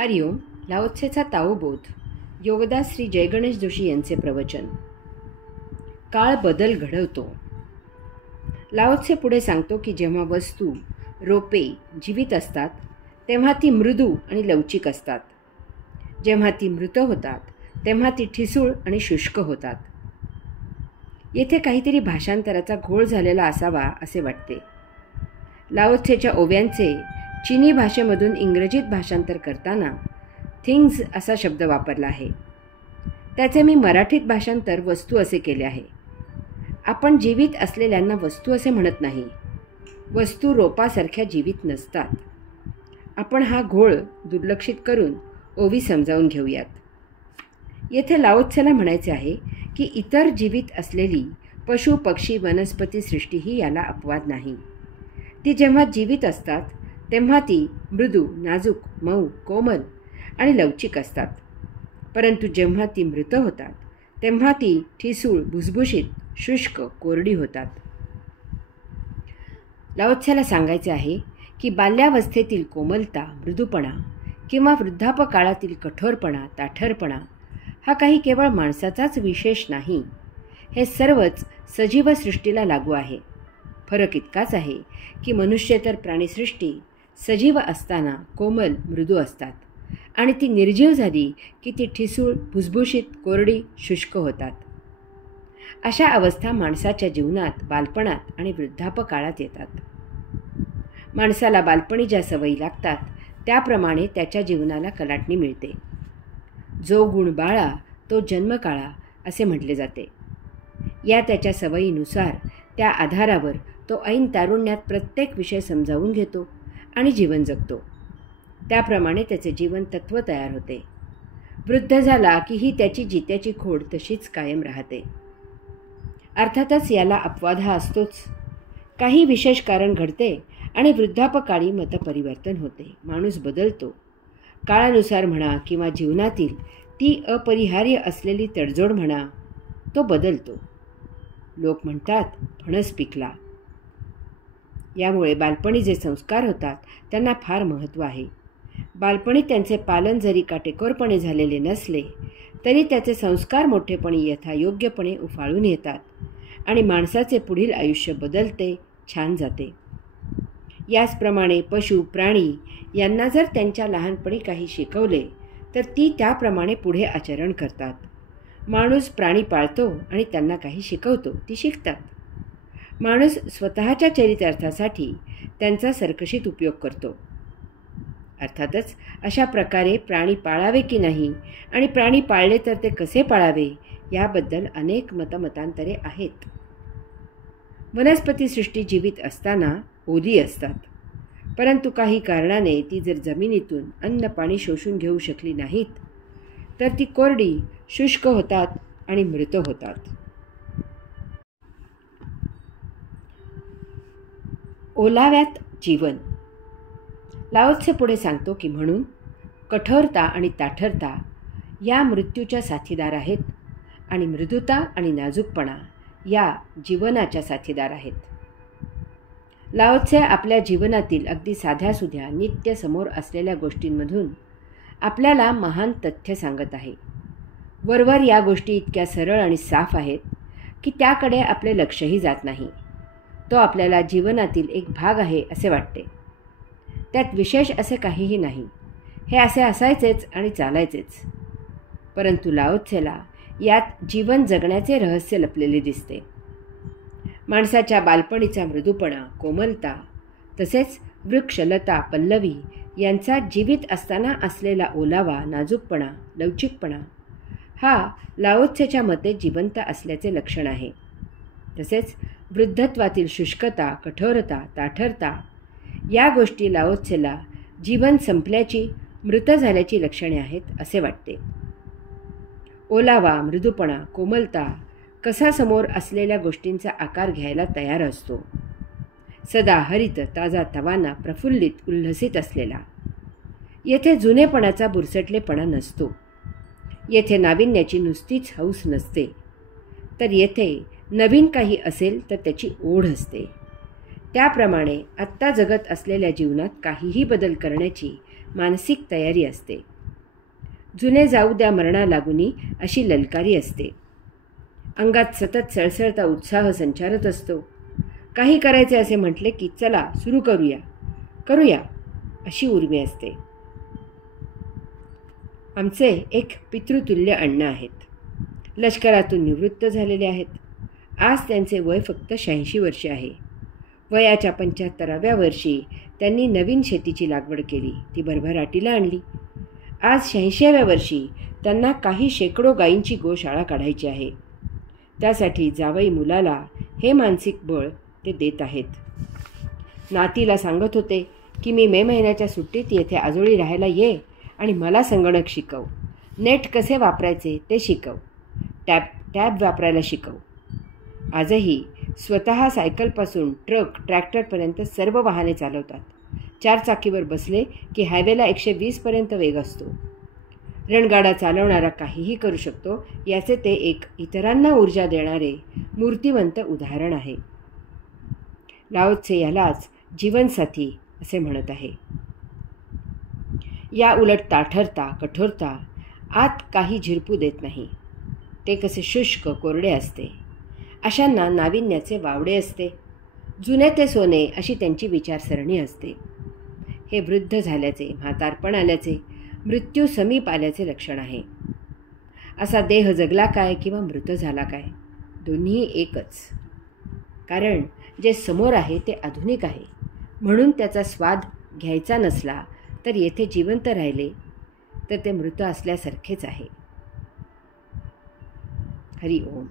हरिओम. लाओत्सेचा ताओबोध. योगदास श्री जयगणेश जोशी यांचे प्रवचन. काळ बदल घडवतो. लाओत्से पुढे सांगतो की जेव्हा वस्तू, रोपे जीवित असतात तेव्हा ती मृदू आणि लवचिक असतात. जेव्हा ती मृत होतात तेव्हा ती ठिसूळ आणि शुष्क होतात. येथे काहीतरी भाषांतराचा घोळ झालेला असावा असे वाटते. लाओत्सेच्या ओव्यांचे चीनी भाषेमधून इंग्रजीत भाषांतर करताना थिंग्स असा शब्द वापरला आहे. त्याचे मी मराठीत भाषांतर वस्तू असे केले आहे. आपण जीवित असलेल्यांना वस्तू असे म्हणत नाही. वस्तू रोपासारख्या जीवित नसतात. आपण हा घोळ दुर्लक्षित करून ओवी समजावून घेऊयात. येथे लाओत्सेला म्हणायचे आहे की इतर जीवित असलेली पशु, पक्षी, वनस्पती सृष्टीही याला अपवाद नाही. ती जेव्हा जीवित असतात तेव्हा ती मृदू, नाजूक, मऊ, कोमल आणि लवचिक असतात. परंतु जेव्हा ती मृत होतात तेव्हा ती ठिसूळ, भुसभुशीत, शुष्क, कोरडी होतात. लाओत्सेला सांगायचे आहे की बाल्यावस्थेतील कोमलता, मृदूपणा किंवा वृद्धापकाळातील कठोरपणा, ताठरपणा हा काही केवळ माणसाचाच विशेष नाही. हे सर्वच सजीव सृष्टीला लागू आहे. फरक इतकाच आहे की मनुष्येतर प्राणीसृष्टी सजीव असताना कोमल, मृदू असतात आणि ती निर्जीव झाली की ती ठिसूळ, भुसभुशीत, कोरडी, शुष्क होतात. अशा अवस्था माणसाच्या जीवनात बालपणात आणि वृद्धापकाळात येतात. माणसाला बालपणी ज्या सवयी लागतात त्याप्रमाणे त्याच्या जीवनाला कलाटणी मिळते. जो गुण बाळा तो जन्मकाळा असे म्हटले जाते. या त्याच्या सवयीनुसार त्या आधारावर तो ऐन तारुण्यात प्रत्येक विषय समजावून घेतो आणि जीवन जगतो. त्याप्रमाणे त्याचे जीवन तत्त्व तयार होते. वृद्ध झाला की ही त्याची जित्याची खोड तशीच कायम राहते. अर्थातच याला अपवाद हा असतोच. काही विशेष कारण घडते आणि वृद्धापकाळी मतपरिवर्तन होते. माणूस बदलतो. काळानुसार म्हणा किंवा जीवनातील ती अपरिहार्य असलेली तडजोड म्हणा, तो बदलतो. लोक म्हणतात फणस पिकला. यामुळे बालपणी जे संस्कार होतात त्यांना फार महत्त्व आहे. बालपणी त्यांचे पालन जरी काटेकोरपणे झालेले नसले तरी त्याचे संस्कार मोठेपणी यथायोग्यपणे उफाळून येतात आणि माणसाचे पुढील आयुष्य बदलते, छान जाते. याचप्रमाणे पशु, प्राणी यांना जर त्यांच्या लहानपणी काही शिकवले तर ती त्याप्रमाणे पुढे आचरण करतात. माणूस प्राणी पाळतो आणि त्यांना काही शिकवतो, ती शिकतात. माणूस स्वतःच्या चरितार्थासाठी त्यांचा सरकशीत उपयोग करतो. अर्थातच अशा प्रकारे प्राणी पाळावे की नाही आणि प्राणी पाळले तर ते कसे पाळावे याबद्दल अनेक मतमतांतरे आहेत. वनस्पतीसृष्टी जीवित असताना ओली असतात. परंतु काही कारणाने ती जर जमिनीतून अन्न पाणी शोषून घेऊ शकली नाहीत तर ती कोरडी, शुष्क होतात आणि मृत होतात. ओलाव्यात जीवन. लाओत्से पुढे सांगतो की म्हणून कठोरता आणि ताठरता या मृत्यूच्या साथीदार आहेत आणि मृदुता आणि नाजूकपणा या जीवनाच्या साथीदार आहेत. लाओत्से आपल्या जीवनातील अगदी साध्यासुध्या नित्य समोर असलेल्या गोष्टींमधून आपल्याला महान तथ्य सांगत आहे. वरवर या गोष्टी इतक्या सरळ आणि साफ आहेत की त्याकडे आपले लक्षही जात नाही. तो आपल्याला जीवनातील एक भाग आहे असे वाटते. त्यात विशेष असे काहीही नाही. हे असे असायचेच आणि चालायचेच. परंतु लाओत्सेला यात जीवन जगण्याचे रहस्य लपलेले दिसते. माणसाच्या बालपणीचा मृदूपणा, कोमलता तसेच वृक्षलता, पल्लवी यांचा जीवित असताना असलेला ओलावा, नाजूकपणा, लवचिकपणा हा लाओत्सेच्या मते जिवंत असल्याचे लक्षण आहे. तसेच वृद्धत्वातील शुष्कता, कठोरता, ताठरता या गोष्टी लाओत्सेला जीवन संपल्याची, मृत झाल्याची लक्षणे आहेत असे वाटते. ओलावा, मृदूपणा, कोमलता कसा समोर असलेल्या गोष्टींचा आकार घ्यायला तयार असतो. सदा हरित, ताजा तवाना, प्रफुल्लित, उल्हसित असलेला. येथे जुनेपणाचा बुरसटलेपणा नसतो. येथे नाविन्याची नुसतीच हौस नसते, तर येथे नवीन काही असेल तर त्याची ओढ असते. त्याप्रमाणे आत्ता जगत असलेल्या जीवनात काहीही बदल करण्याची मानसिक तयारी असते. जुने जाऊ द्या मरणा लागुनी अशी ललकारी असते. अंगात सतत सळसळता उत्साह संचारत असतो. काही करायचे असे म्हटले की चला सुरू करूया अशी उर्मी असते. आमचे एक पितृतुल्य अण्णा आहेत. लष्करातून निवृत्त झालेले आहेत. आज त्यांचे वय फक्त 86 वर्षे आहे. वयाच्या 75व्या वर्षी त्यांनी नवीन शेतीची लागवड केली. ती भरभराटीला आणली. आज 86व्या वर्षी त्यांना काही शेकडो गायींची गोशाळा काढायची आहे. त्यासाठी जावई मुलाला हे मानसिक बळ ते देत आहेत. नातीला सांगत होते की मी मे महिन्याच्या सुट्टीत येथे आजोळी राहायला ये आणि मला संगणक शिकव, नेट कसे वापरायचे ते शिकव, टॅब वापरायला शिकव. आजही स्वतः सायकलपासून ट्रक ट्रॅक्टरपर्यंत सर्व वाहने चालवतात. 4 चाकीवर बसले की हायवेला 120पर्यंत वेग असतो. रणगाडा चालवणारा काहीही करू शकतो याचे ते एक इतरांना ऊर्जा देणारे मूर्तिवंत उदाहरण आहे. लाओ त्से यालाच जीवनसाथी असे म्हणत आहे. या उलट ताठरता कठोरता आत काही झिरपू देत नाही. ते कसे शुष्क कोरडे असते. अशांना नाविन्याचे वावडे असते. जुने ते सोने अशी त्यांची विचारसरणी असते. हे वृद्ध झाल्याचे, म्हातारपण आल्याचे, मृत्यू समीप आल्याचे लक्षण आहे. असा देह जगला काय किंवा मृत झाला काय, दोन्ही एकच. कारण जे समोर आहे ते आधुनिक आहे. म्हणून त्याचा स्वाद घ्यायचा नसला तर येथे जिवंत राहिले तर ते मृत असल्यासारखेच आहे. हरि ओम.